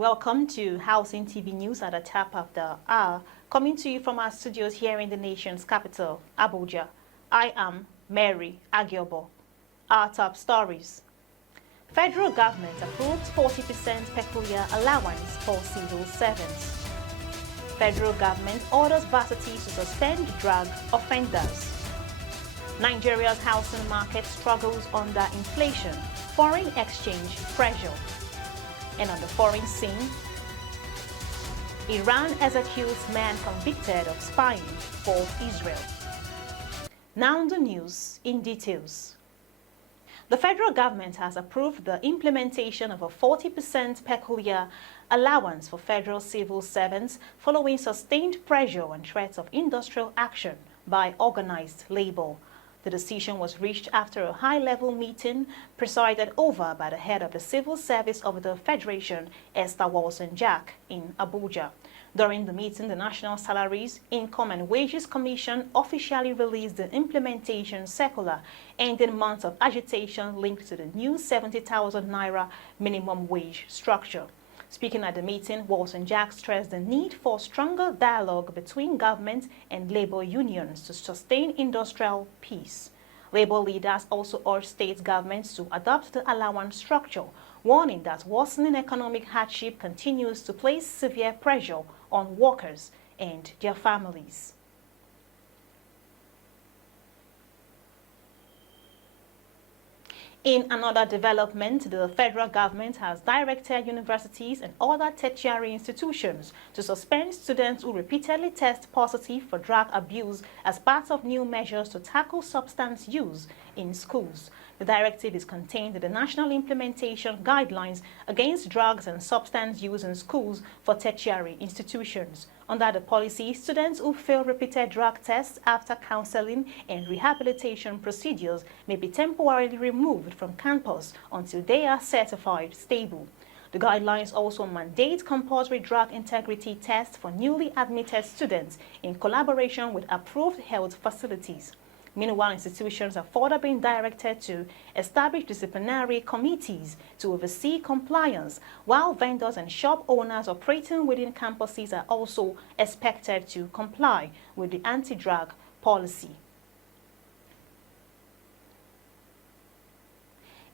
welcome to Housing TV News at the tap of the hour, coming to you from our studios here in the nation's capital, Abuja. I am Mary Agiobo. Our top stories. Federal government approves 40% peculiar allowance for civil servants. Federal government orders varsity to suspend drug offenders. Nigeria's housing market struggles under inflation, foreign exchange pressure. And on the foreign scene, Iran executes man convicted of spying for Israel. Now the news in details. The federal government has approved the implementation of a 40% peculiar allowance for federal civil servants following sustained pressure and threats of industrial action by organized labor. The decision was reached after a high-level meeting presided over by the head of the Civil Service of the Federation, Esther Jack, in Abuja. During the meeting, the National Salaries, Income and Wages Commission officially released the implementation circular, ending months of agitation linked to the new 70,000 naira minimum wage structure. Speaking at the meeting, Jack stressed the need for stronger dialogue between government and labor unions to sustain industrial peace. Labor leaders also urged state governments to adopt the allowance structure, warning that worsening economic hardship continues to place severe pressure on workers and their families. In another development, the federal government has directed universities and other tertiary institutions to suspend students who repeatedly test positive for drug abuse as part of new measures to tackle substance use in schools. The directive is contained in the National Implementation Guidelines Against Drugs and Substance Use in Schools for Tertiary Institutions. Under the policy, students who fail repeated drug tests after counseling and rehabilitation procedures may be temporarily removed from campus until they are certified stable. The guidelines also mandate compulsory drug integrity tests for newly admitted students in collaboration with approved health facilities. Meanwhile, institutions are further being directed to establish disciplinary committees to oversee compliance, while vendors and shop owners operating within campuses are also expected to comply with the anti-drug policy.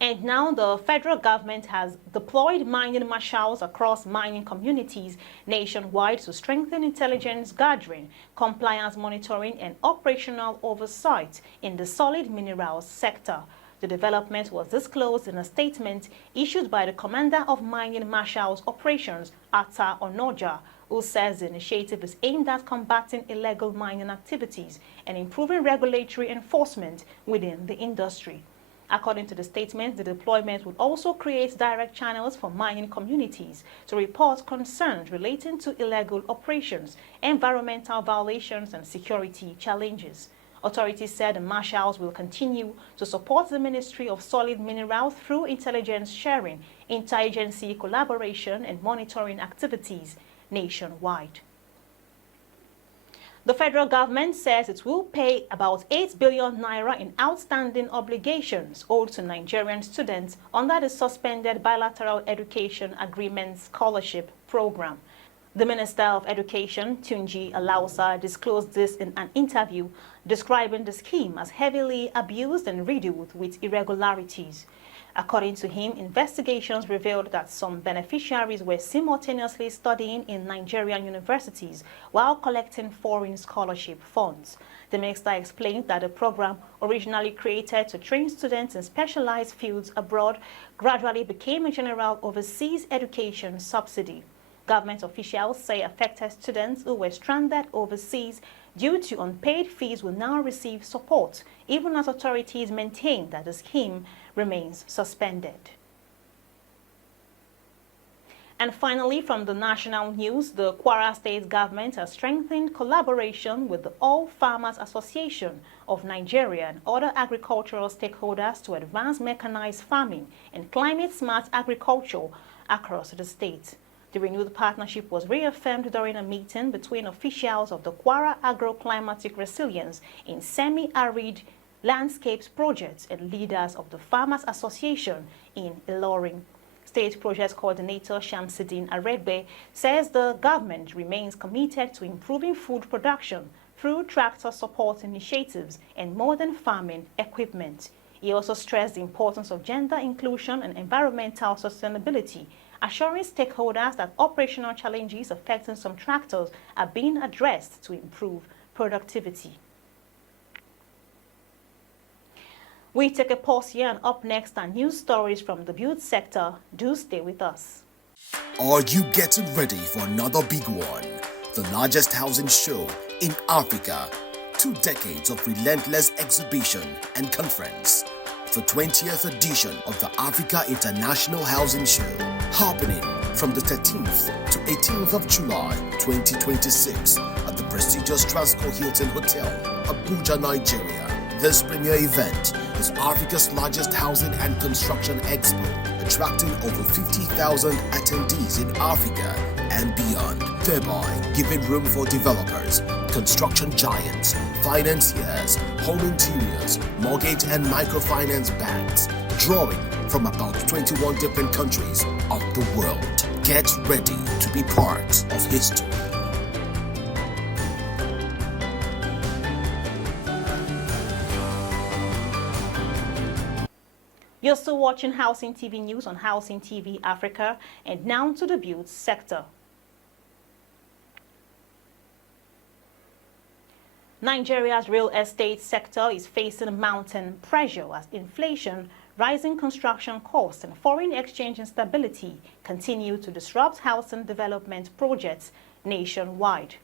And now the federal government has deployed mining marshals across mining communities nationwide to strengthen intelligence gathering, compliance monitoring, and operational oversight in the solid minerals sector. The development was disclosed in a statement issued by the Commander of Mining Marshals Operations, Atta Onoja, who says the initiative is aimed at combating illegal mining activities and improving regulatory enforcement within the industry. According to the statement, the deployment would also create direct channels for mining communities to report concerns relating to illegal operations, environmental violations, and security challenges. Authorities said the marshals will continue to support the Ministry of Solid Minerals through intelligence sharing, interagency collaboration, and monitoring activities nationwide. The federal government says it will pay about 8 billion naira in outstanding obligations owed to Nigerian students under the suspended bilateral education agreement scholarship program. The Minister of Education, Tunji Alausa, disclosed this in an interview, describing the scheme as heavily abused and riddled with irregularities. According to him, investigations revealed that some beneficiaries were simultaneously studying in Nigerian universities while collecting foreign scholarship funds. The minister explained that the program, originally created to train students in specialized fields abroad, gradually became a general overseas education subsidy. Government officials say affected students who were stranded overseas due to unpaid fees will now receive support, even as authorities maintain that the scheme remains suspended. And finally, from the national news, the Kwara State government has strengthened collaboration with the All Farmers Association of Nigeria and other agricultural stakeholders to advance mechanized farming and climate-smart agriculture across the state. The renewed partnership was reaffirmed during a meeting between officials of the Kwara Agroclimatic Resilience in Semi-Arid Landscapes Project and leaders of the Farmers Association in Ilorin. State Project Coordinator Shamsuddin Aredbe says the government remains committed to improving food production through tractor support initiatives and modern farming equipment. He also stressed the importance of gender inclusion and environmental sustainability, assuring stakeholders that operational challenges affecting some tractors are being addressed to improve productivity. We take a pause here, and up next are news stories from the build sector. Do stay with us. Are you getting ready for another big one? The largest housing show in Africa. 2 decades of relentless exhibition and conference. The 20th edition of the Africa International Housing Show, happening from the 13th to 18th of July 2026 at the prestigious Transcorp Hilton Hotel, Abuja, Nigeria. This premier event is Africa's largest housing and construction expo, attracting over 50,000 attendees in Africa and beyond, thereby giving room for developers, construction giants, financiers, home interiors, mortgage and microfinance banks, drawing from about 21 different countries of the world. Get ready to be part of history. You're still watching Housing TV News on Housing TV Africa, and now to the build sector. Nigeria's real estate sector is facing mounting pressure as inflation, rising construction costs, and foreign exchange instability continue to disrupt housing development projects nationwide.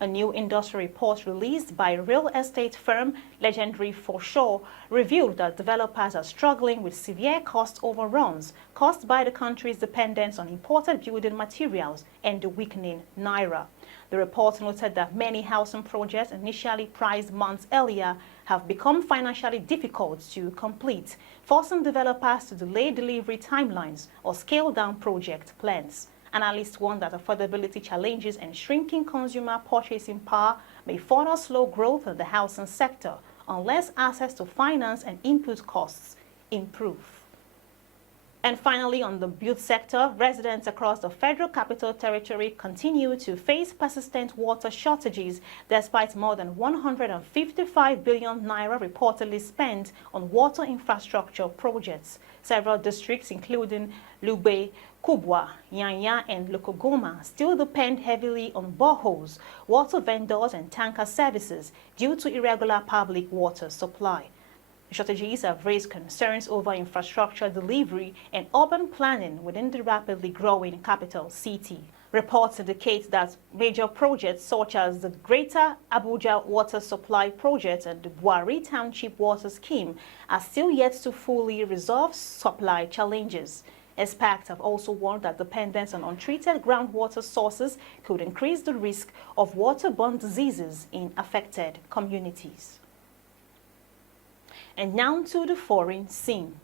A new industry report released by real estate firm Legendary For Sure revealed that developers are struggling with severe cost overruns caused by the country's dependence on imported building materials and the weakening naira. The report noted that many housing projects initially priced months earlier have become financially difficult to complete, forcing developers to delay delivery timelines or scale down project plans. Analysts warn that affordability challenges and shrinking consumer purchasing power may further slow growth in the housing sector unless access to finance and input costs improve. And finally, on the build sector, residents across the Federal Capital Territory continue to face persistent water shortages despite more than 155 billion naira reportedly spent on water infrastructure projects. Several districts, including Lugbe, Kubwa, Yanya, and Lokogoma, still depend heavily on boreholes, water vendors, and tanker services due to irregular public water supply. The shortages have raised concerns over infrastructure delivery and urban planning within the rapidly growing capital city. Reports indicate that major projects such as the Greater Abuja Water Supply Project and the Buhari Township Water Scheme are still yet to fully resolve supply challenges. Experts have also warned that dependence on untreated groundwater sources could increase the risk of waterborne diseases in affected communities. And now to the foreign scene.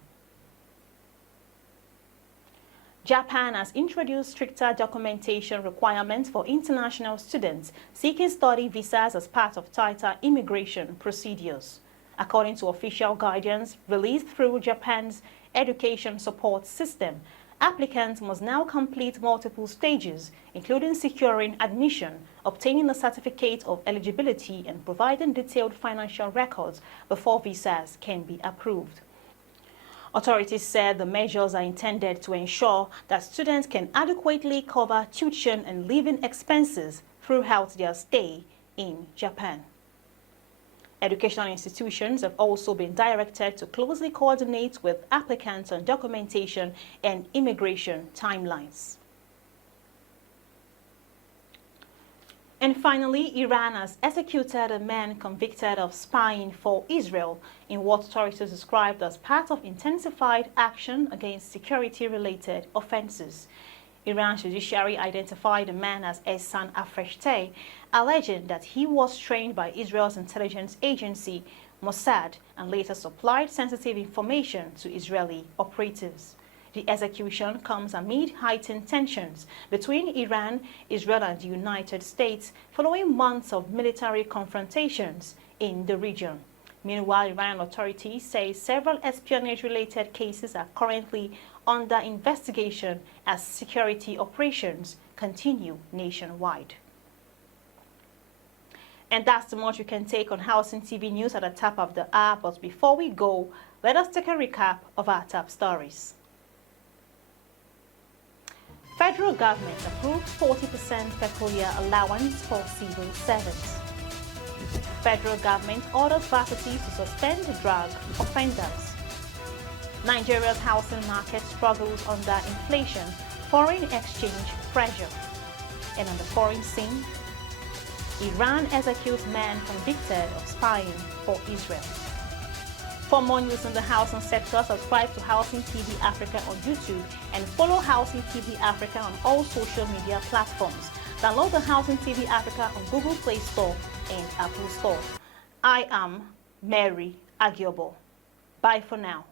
Japan has introduced stricter documentation requirements for international students seeking study visas as part of tighter immigration procedures. According to official guidance released through Japan's education support system, applicants must now complete multiple stages, including securing admission, obtaining a certificate of eligibility, and providing detailed financial records before visas can be approved. Authorities said the measures are intended to ensure that students can adequately cover tuition and living expenses throughout their stay in Japan. Educational institutions have also been directed to closely coordinate with applicants on documentation and immigration timelines. And finally, Iran has executed a man convicted of spying for Israel in what authorities described as part of intensified action against security-related offenses. Iran's judiciary identified the man as Ehsan Afreshteh, alleging that he was trained by Israel's intelligence agency, Mossad, and later supplied sensitive information to Israeli operatives. The execution comes amid heightened tensions between Iran, Israel, and the United States following months of military confrontations in the region. Meanwhile, Iranian authorities say several espionage-related cases are currently under investigation as security operations continue nationwide. And that's the much you can take on Housing TV News at the top of the hour. But before we go, let us take a recap of our top stories. Federal government approved 40% peculiar allowance for civil servants. Federal government orders varsity to suspend drug offenders. Nigeria's housing market struggles under inflation, foreign exchange pressure. And on the foreign scene, Iran executes man convicted of spying for Israel. For more news on the housing sector, subscribe to Housing TV Africa on YouTube and follow Housing TV Africa on all social media platforms. Download the Housing TV Africa on Google Play Store and Apple Store. I am Mary Agiobo. Bye for now.